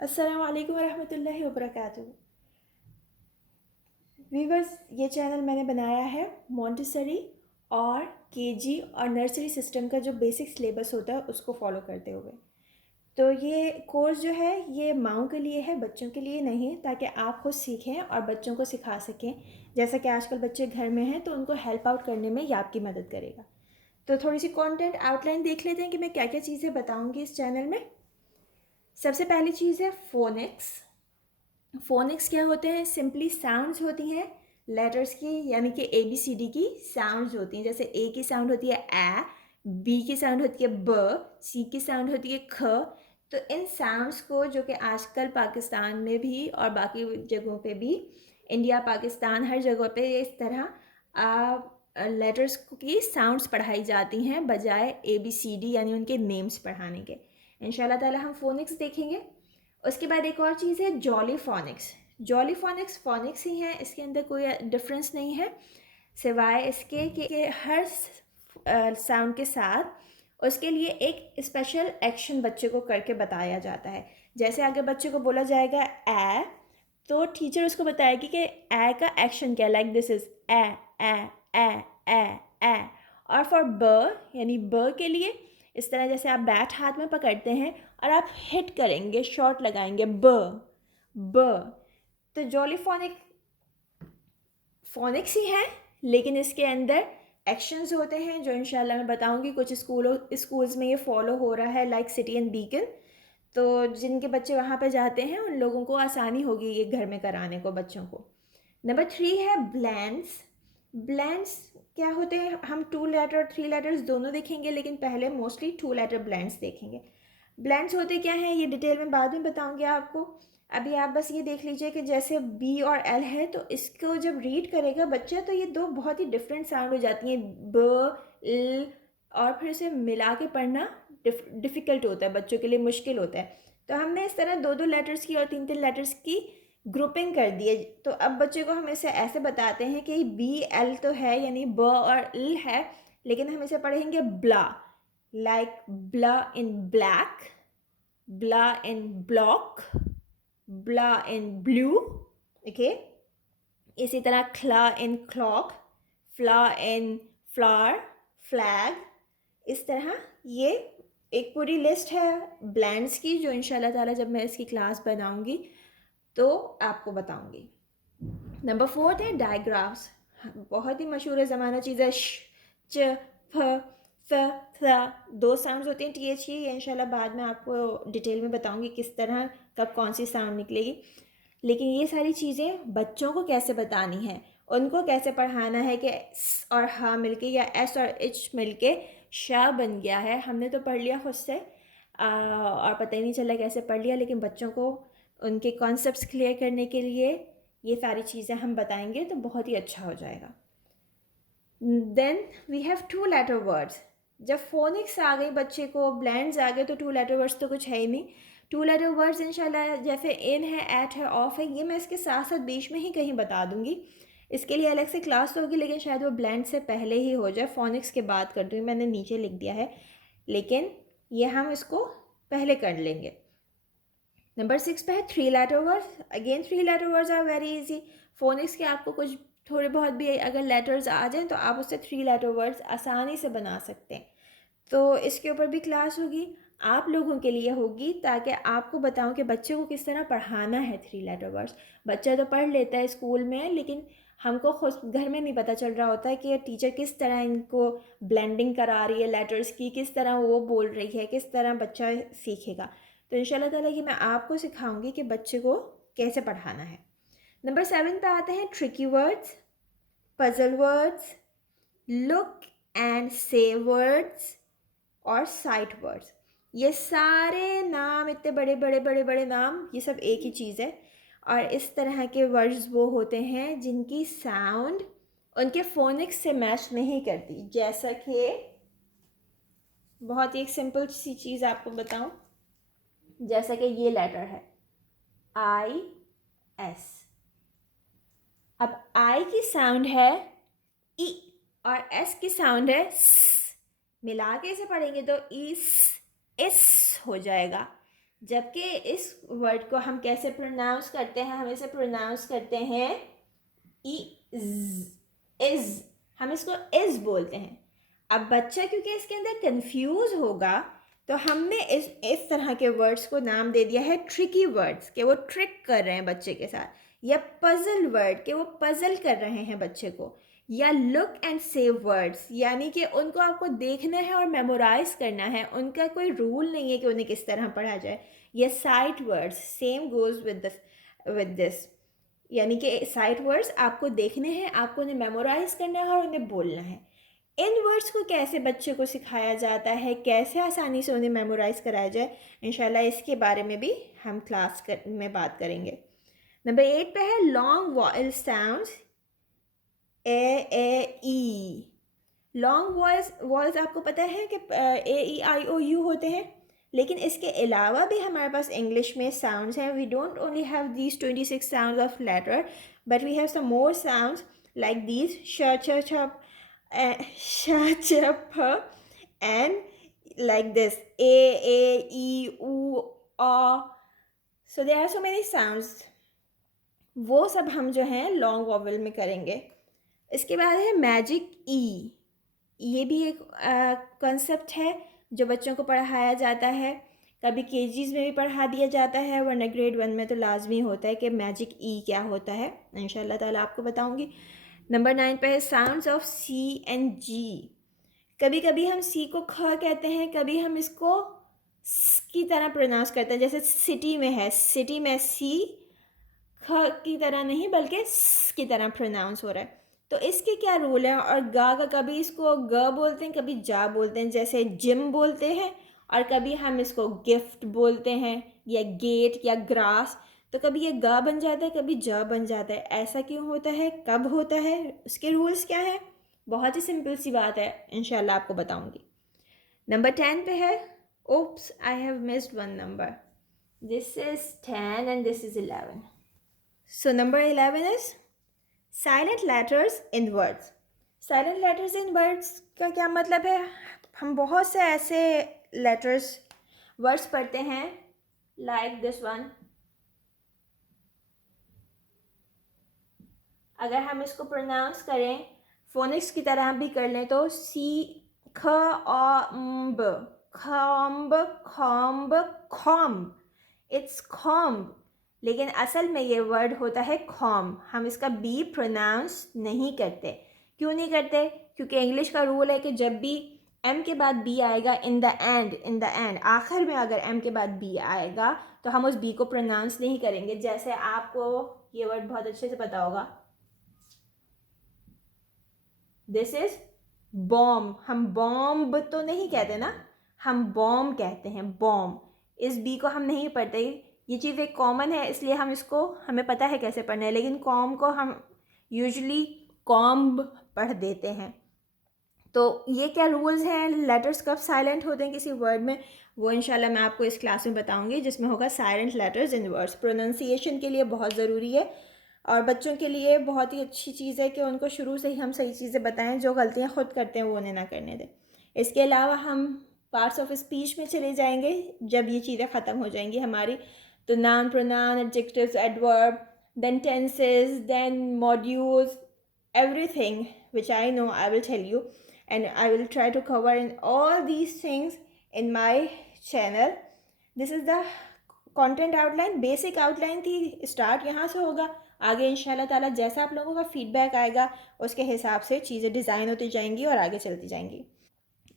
अस्सलाम वालेकुम रहमतुल्लाहि व बरकातुहू। व्यूवर्स, ये चैनल मैंने बनाया है मॉन्टेसरी और केजी और नर्सरी सिस्टम का जो बेसिक सिलेबस होता है उसको फॉलो करते हुए। तो ये कोर्स जो है ये माँओं के लिए है, बच्चों के लिए नहीं, ताकि आप खुद सीखें और बच्चों को सिखा सकें। जैसा कि आजकल बच्चे घर में हैं तो उनको हेल्प आउट करने में ये आपकी मदद करेगा। तो थोड़ी सी कंटेंट आउटलाइन देख लेते हैं कि मैं क्या क्या चीज़ें बताऊँगी इस चैनल में। सबसे पहली चीज़ है फ़ोनिक्स। फ़ोनिक्स क्या होते हैं? सिंपली साउंड्स होती हैं लेटर्स की, यानी कि ए बी सी डी की साउंड्स होती हैं। जैसे ए की साउंड होती है ए, बी की साउंड होती है ब, सी की साउंड होती है ख। तो इन साउंड्स को, जो कि आजकल पाकिस्तान में भी और बाकी जगहों पे भी, इंडिया पाकिस्तान हर जगह पे इस तरह लेटर्स की साउंड्स पढ़ाई जाती हैं बजाय ए बी सी डी यानी उनके नेम्स पढ़ाने के। इंशाल्लाह ताला हम फ़ोनिक्स देखेंगे। उसके बाद एक और चीज़ है जॉली फ़ोनिक्स। जॉली फ़ोनिक्स फ़ोनिक्स ही है, इसके अंदर कोई डिफरेंस नहीं है, सिवाय इसके कि हर साउंड के साथ उसके लिए एक स्पेशल एक्शन बच्चे को करके बताया जाता है। जैसे अगर बच्चे को बोला जाएगा ए, तो टीचर उसको बताएगी कि ए का एक्शन क्या, लाइक दिस इज़ ए ए ए ए ए। और फॉर ब यानी ब के लिए इस तरह जैसे आप बैट हाथ में पकड़ते हैं और आप हिट करेंगे, शॉट लगाएंगे ब ब। तो जॉलीफोनिक फोनिक्स ही है, लेकिन इसके अंदर एक्शंस होते हैं जो इंशाल्लाह मैं बताऊंगी। कुछ स्कूल्स में ये फॉलो हो रहा है, लाइक सिटी एंड बीकन। तो जिनके बच्चे वहाँ पे जाते हैं उन लोगों को आसानी होगी ये घर में कराने को बच्चों को। नंबर 3 है ब्लैंड्स। ब्लैंड्स क्या होते हैं? हम 2 लेटर 3 लेटर्स दोनों देखेंगे, लेकिन पहले मोस्टली 2 लेटर ब्लैंड्स देखेंगे। ब्लैंड्स होते क्या हैं ये डिटेल में बाद में बताऊंगी आपको। अभी आप बस ये देख लीजिए कि जैसे बी और एल है, तो इसको जब रीड करेगा बच्चा तो ये दो बहुत ही डिफरेंट साउंड हो जाती हैं, ब ल, और फिर इसे मिला के पढ़ना डिफ़िकल्ट होता है, बच्चों के लिए मुश्किल होता है। तो हमने इस तरह 2-2 लेटर्स की और 3-3 लेटर्स की ग्रुपिंग कर दी है। तो अब बच्चे को हम इसे ऐसे बताते हैं कि बी एल तो है, यानी ब और ल है, लेकिन हम इसे पढ़ेंगे bla, like bla in black, bla in block, bla in blue. Okay, इसी तरह cla in clock, fla in flower, flag. इस तरह ये एक पूरी लिस्ट है ब्लैंड्स की, जो इंशाल्लाह ताला जब मैं इसकी क्लास बनाऊंगी तो आपको बताऊंगी। नंबर 4 है डायग्राफ्स। बहुत ही मशहूर है, ज़माना चीज़ है। श, च, फ, फ, थ। दो साउंड्स होते हैं टी एच की। ये इंशाल्लाह बाद में आपको डिटेल में बताऊंगी किस तरह कब कौन सी साउंड निकलेगी। लेकिन ये सारी चीज़ें बच्चों को कैसे बतानी है, उनको कैसे पढ़ाना है कि स और ह मिलके या एस और एच मिलके शाह बन गया है। हमने तो पढ़ लिया खुद से और पता ही नहीं चला कैसे पढ़ लिया, लेकिन बच्चों को उनके कॉन्सेप्ट्स क्लियर करने के लिए ये सारी चीज़ें हम बताएंगे तो बहुत ही अच्छा हो जाएगा। Then we have 2 letter words. जब फोनिक्स आ गई बच्चे को, ब्लैंड्स आ गए, तो 2 लेटर वर्ड्स तो कुछ है ही नहीं। 2 लेटर वर्ड्स इंशाल्लाह जैसे इन है, एट है, ऑफ है, ये मैं इसके साथ साथ बीच में ही कहीं बता दूंगी। इसके लिए अलग से क्लास तो होगी, लेकिन शायद वो ब्लैंड से पहले ही हो जाए, फोनिक्स के बाद कर दूँगी। मैंने नीचे लिख दिया है, लेकिन ये हम इसको पहले कर लेंगे। नंबर 6 पे है 3 letter words. Again 3 letter words are very easy. Phonics के आपको कुछ थोड़े बहुत भी अगर लेटर्स आ जाएं तो आप उससे 3 लेटर वर्ड्स आसानी से बना सकते हैं। तो इसके ऊपर भी क्लास होगी, आप लोगों के लिए होगी, ताकि आपको बताऊं कि बच्चे को किस तरह पढ़ाना है 3 लेटर वर्ड्स। बच्चा तो पढ़ लेता है स्कूल में, लेकिन हमको खुद घर में नहीं पता चल रहा होता है कि टीचर किस तरह इनको ब्लेंडिंग करा रही है लेटर्स की, किस तरह वो बोल रही है, किस तरह बच्चा सीखेगा। तो इंशाल्लाह ताला ये मैं आपको सिखाऊंगी कि बच्चे को कैसे पढ़ाना है। नंबर 7 पे आते हैं tricky words, puzzle words, look and से वर्ड्स और साइट वर्ड्स। ये सारे नाम, इतने बड़े बड़े बड़े बड़े नाम, ये सब एक ही चीज़ है। और इस तरह के वर्ड्स वो होते हैं जिनकी साउंड उनके फोनिक्स से मैच नहीं करती। जैसा कि बहुत ही एक सिंपल सी चीज़ आपको बताऊं, जैसा कि ये लेटर है आई एस। अब आई की साउंड है ई और एस की साउंड है स। मिला के इसे पढ़ेंगे तो इस हो जाएगा। जबकि इस वर्ड को हम कैसे प्रोनाउंस करते हैं, हम इसे प्रोनाउंस करते हैं इज, हम इसको इज बोलते हैं। अब बच्चा क्योंकि इसके अंदर कंफ्यूज होगा, तो हमने इस तरह के वर्ड्स को नाम दे दिया है ट्रिकी वर्ड्स, कि वो ट्रिक कर रहे हैं बच्चे के साथ, या पजल वर्ड, कि वो पजल कर रहे हैं बच्चे को, या लुक एंड सेव वर्ड्स, यानी कि उनको आपको देखना है और मेमोराइज करना है, उनका कोई रूल नहीं है कि उन्हें किस तरह पढ़ा जाए। या sight words, same goes with this, यानी कि साइट वर्ड्स आपको देखने हैं, आपको उन्हें मेमोराइज करना है और उन्हें बोलना है। इन वर्ड्स को कैसे बच्चे को सिखाया जाता है, कैसे आसानी से उन्हें मेमोराइज कराया जाए, इंशाल्लाह इसके बारे में भी हम में बात करेंगे। नंबर 8 पे है लॉन्ग वॉयल साउंड्स, ए ई। लॉन्ग वॉयल्स आपको पता है कि ए ई आई ओ यू होते हैं, लेकिन इसके अलावा भी हमारे पास इंग्लिश में साउंड्स हैं। We don't only have these 26 sounds of letter, but we have some more sounds like these sh ch ch sh ch p and like this a e u a. So there are so many sounds. वो सब हम जो हैं long vowel में करेंगे। इसके बाद है मैजिक ई। ये भी एक कॉन्सेप्ट है जो बच्चों को पढ़ाया जाता है, कभी केजीज़ में भी पढ़ा दिया जाता है, वरना ग्रेड 1 में तो लाजमी होता है कि मैजिक ई क्या होता है। इंशाल्लाह ताला आपको बताऊंगी। नंबर 9 पे है साउंड्स ऑफ सी एंड जी। कभी कभी हम सी को ख कहते हैं, कभी हम इसको स की तरह प्रोनाउंस करते हैं, जैसे सिटी में है, सिटी में सी ख की तरह नहीं बल्कि स की तरह प्रोनाउंस हो रहा है। तो इसके क्या रूल हैं, और गा का कभी इसको ग बोलते हैं, कभी जा बोलते हैं, जैसे जिम बोलते हैं, और कभी हम इसको गिफ्ट बोलते हैं, या गेट या ग्रास। तो कभी ये गा बन जाता है, कभी जा बन जाता है। ऐसा क्यों होता है, कब होता है, उसके रूल्स क्या है? बहुत ही सिंपल सी बात है, इंशाल्लाह आपको बताऊंगी। नंबर 10 पे है oops I have missed one number. This is 10 and this is 11। So number 11 is silent letters in words. Silent letters in words का क्या मतलब है? हम बहुत से ऐसे लेटर्स वर्ड्स पढ़ते हैं लाइक दिस वन। अगर हम इसको प्रोनाउंस करें फोनिक्स की तरह भी कर लें तो सी ख ब, खम्ब खम्ब खम्ब, इट्स खम्ब, लेकिन असल में ये वर्ड होता है खॉम। हम इसका बी प्रोनाउंस नहीं करते। क्यों नहीं करते? क्योंकि इंग्लिश का रूल है कि जब भी एम के बाद बी आएगा इन द एंड आखिर में अगर एम के बाद बी आएगा तो हम उस बी को प्रोनाउंस नहीं करेंगे। जैसे आपको ये वर्ड बहुत अच्छे से पता होगा, दिस इज बॉम्ब। हम बॉम्ब तो नहीं कहते ना, हम बॉम्ब कहते हैं, बॉम्ब। इस बी को हम नहीं पढ़ते। ये चीज़ एक कॉमन है, इसलिए हम इसको, हमें पता है कैसे पढ़ना है, लेकिन कॉम को हम यूजुअली कॉम्ब पढ़ देते हैं। तो ये क्या रूल्स हैं, लेटर्स कब साइलेंट होते हैं किसी वर्ड में, वो इंशाल्लाह मैं आपको इस क्लास में बताऊंगी, जिसमें होगा silent letters in words. Pronunciation के लिए बहुत ज़रूरी है, और बच्चों के लिए बहुत ही अच्छी चीज़ है कि उनको शुरू से ही हम सही चीज़ें बताएं, जो गलतियाँ खुद करते हैं वो उन्हें ना करने दें। इसके अलावा हम पार्ट्स ऑफ स्पीच में चले जाएंगे जब ये चीज़ें ख़त्म हो जाएंगी हमारी। तो noun, pronoun, adjectives, adverb, then tenses, then modules, everything which I know I will tell you, and I will try to cover in all these things in my channel. This is the content outline, basic outline थी, start यहाँ से होगा, आगे इंशाल्लाह ताला जैसा आप लोगों का फीडबैक आएगा उसके हिसाब से चीज़ें डिज़ाइन होती जाएंगी और आगे चलती जाएंगी।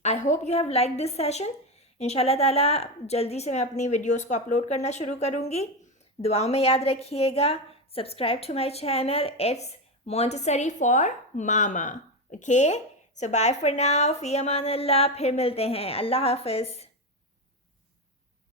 I hope you have like this session. इंशाल्लाह ताला जल्दी से मैं अपनी वीडियोस को अपलोड करना शुरू करूँगी। दुआओं में याद रखिएगा। Subscribe to my channel, it's Montessori for mama. Okay, so bye for now, फी अमान अल्लाह। फिर मिलते हैं, अल्लाह हाफिज़।